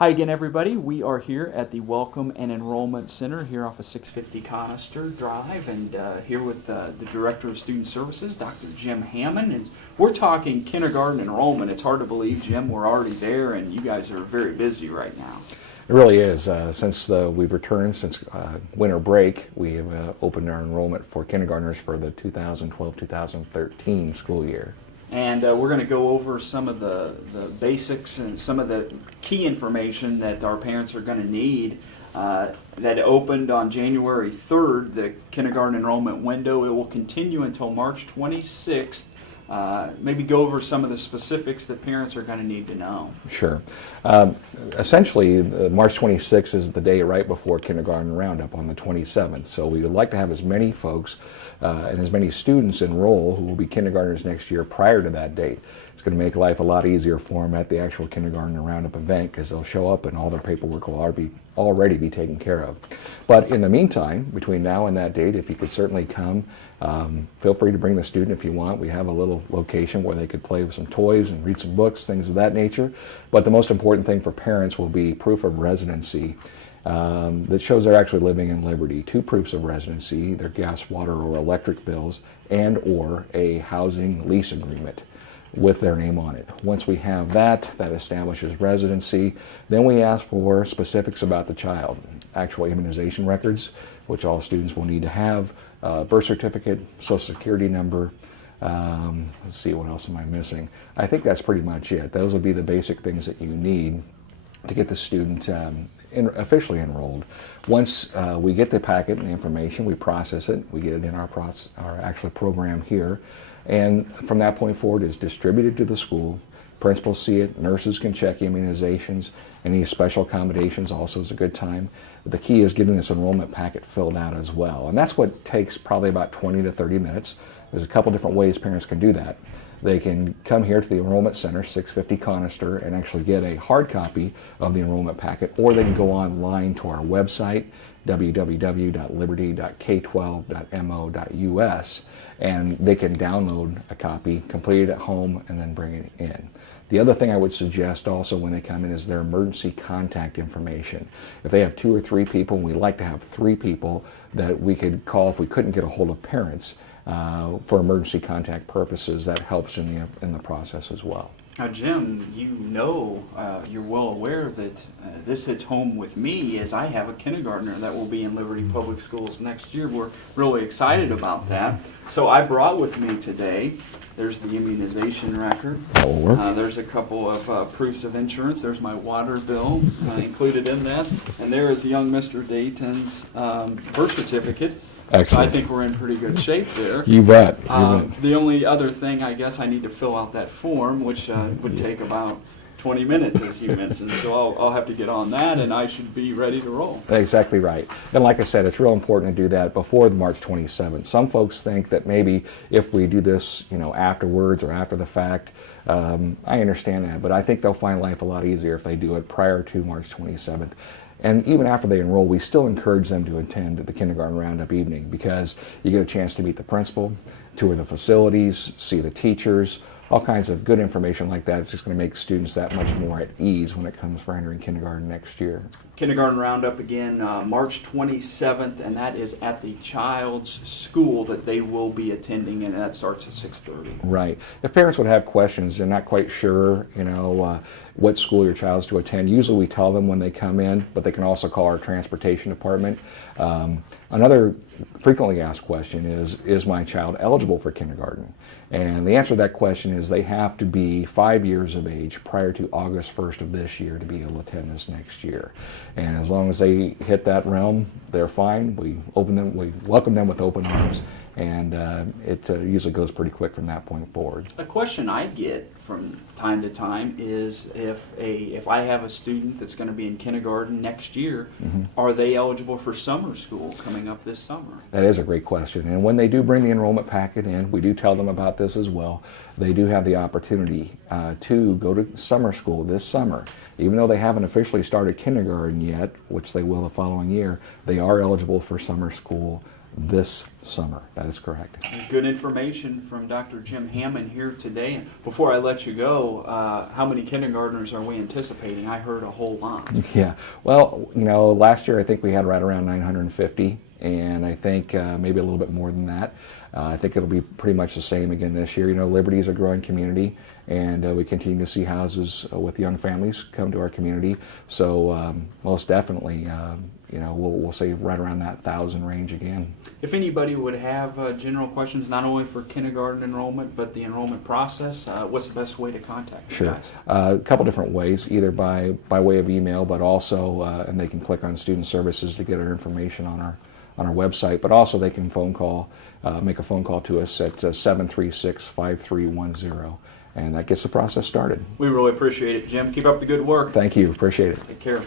Hi again, everybody. We are here at the Welcome and Enrollment Center here off of 650 Conister Drive, and here with the Director of Student Services, Dr. Jim Hammond. And we're talking kindergarten enrollment. It's hard to believe, Jim, we're already there, and you guys are very busy right now. It really is. Since we've returned, since winter break, we have opened our enrollment for kindergartners for the 2012-2013 school year. And we're going to go over some of the basics and some of the key information that our parents are going to need. That opened on January 3rd, the kindergarten enrollment window. It will continue until March 26th. Maybe go over some of the specifics that parents are going to need to know. Sure. Essentially, March 26th is the day right before kindergarten roundup on the 27th. So we would like to have as many folks and as many students enroll who will be kindergartners next year prior to that date. It's going to make life a lot easier for them at the actual kindergarten roundup event because they'll show up and all their paperwork will already be taken care of. But in the meantime, between now and that date, if you could certainly come, feel free to bring the student if you want. We have a little location where they could play with some toys and read some books, things of that nature. But the most important thing for parents will be proof of residency that shows they're actually living in Liberty. 2 proofs of residency, their gas, water, or electric bills, and or a housing lease agreement with their name on it. Once we have that establishes residency. Then we ask for specifics about the child, actual immunization records, which all students will need to have, birth certificate, social security number. Let's see, what else am I missing? I think that's pretty much it. Those will be the basic things that you need to get the student officially enrolled. Once we get the packet and the information, we process it, we get it in our actual program here, and from that point forward is distributed to the school. Principals see it, nurses can check immunizations, any special accommodations also is a good time. But the key is getting this enrollment packet filled out as well, and that's what takes probably about 20 to 30 minutes. There's a couple different ways parents can do that. They can come here to the Enrollment Center, 650 Conister, and actually get a hard copy of the enrollment packet, or they can go online to our website, www.liberty.k12.mo.us, and they can download a copy, complete it at home, and then bring it in. The other thing I would suggest also when they come in is their emergency contact information. If they have 2 or 3 people, and we'd like to have 3 people that we could call if we couldn't get a hold of parents, for emergency contact purposes, that helps in the process as well. Now, Jim, you're well aware that this hits home with me as I have a kindergartner that will be in Liberty Public Schools next year. We're really excited about that. So I brought with me today, there's the immunization record. There's a couple of proofs of insurance. There's my water bill included in that. And there is young Mr. Dayton's birth certificate. Excellent. So I think we're in pretty good shape there. You bet. The only other thing, I guess, I need to fill out that form, which would take about 20 minutes, as you mentioned. So I'll have to get on that, and I should be ready to roll. Exactly right. And like I said, it's real important to do that before the March 27th. Some folks think that maybe if we do this, afterwards or after the fact, I understand that, but I think they'll find life a lot easier if they do it prior to March 27th. And even after they enroll, we still encourage them to attend the kindergarten roundup evening because you get a chance to meet the principal, tour the facilities, see the teachers, all kinds of good information like that. It's just going to make students that much more at ease when it comes for entering kindergarten next year. Kindergarten roundup again, March 27th, and that is at the child's school that they will be attending, and that starts at 6:30. Right. If parents would have questions, they're not quite sure, what school your child's to attend. Usually we tell them when they come in, but they can also call our transportation department. Another frequently asked question is my child eligible for kindergarten? And the answer to that question is they have to be 5 years of age prior to August 1st of this year to be able to attend this next year. And as long as they hit that realm, they're fine. We welcome them with open arms, and it usually goes pretty quick from that point forward. A question I get from time to time is if I have a student that's going to be in kindergarten next year, are they eligible for summer school coming up this summer? That is a great question. And when they do bring the enrollment packet in, we do tell them about this as well. They do have the opportunity to go to summer school this summer. Even though they haven't officially started kindergarten yet, which they will the following year, they are eligible for summer school this summer. That is correct. Good information from Dr. Jim Hammond here today. And before I let you go, how many kindergartners are we anticipating? I heard a whole lot. Yeah. Well, last year I think we had right around 950, and I think maybe a little bit more than that. I think it'll be pretty much the same again this year. Liberty is a growing community, and we continue to see houses with young families come to our community. So most definitely, we'll say right around that 1,000 range again. If anybody would have general questions, not only for kindergarten enrollment, but the enrollment process, what's the best way to contact you guys? A couple different ways, either by way of email, but also, and they can click on Student Services to get our information on our website, but also they can make a phone call to us at 736-5310, and that gets the process started. We really appreciate it, Jim. Keep up the good work. Thank you. Appreciate it. Take care.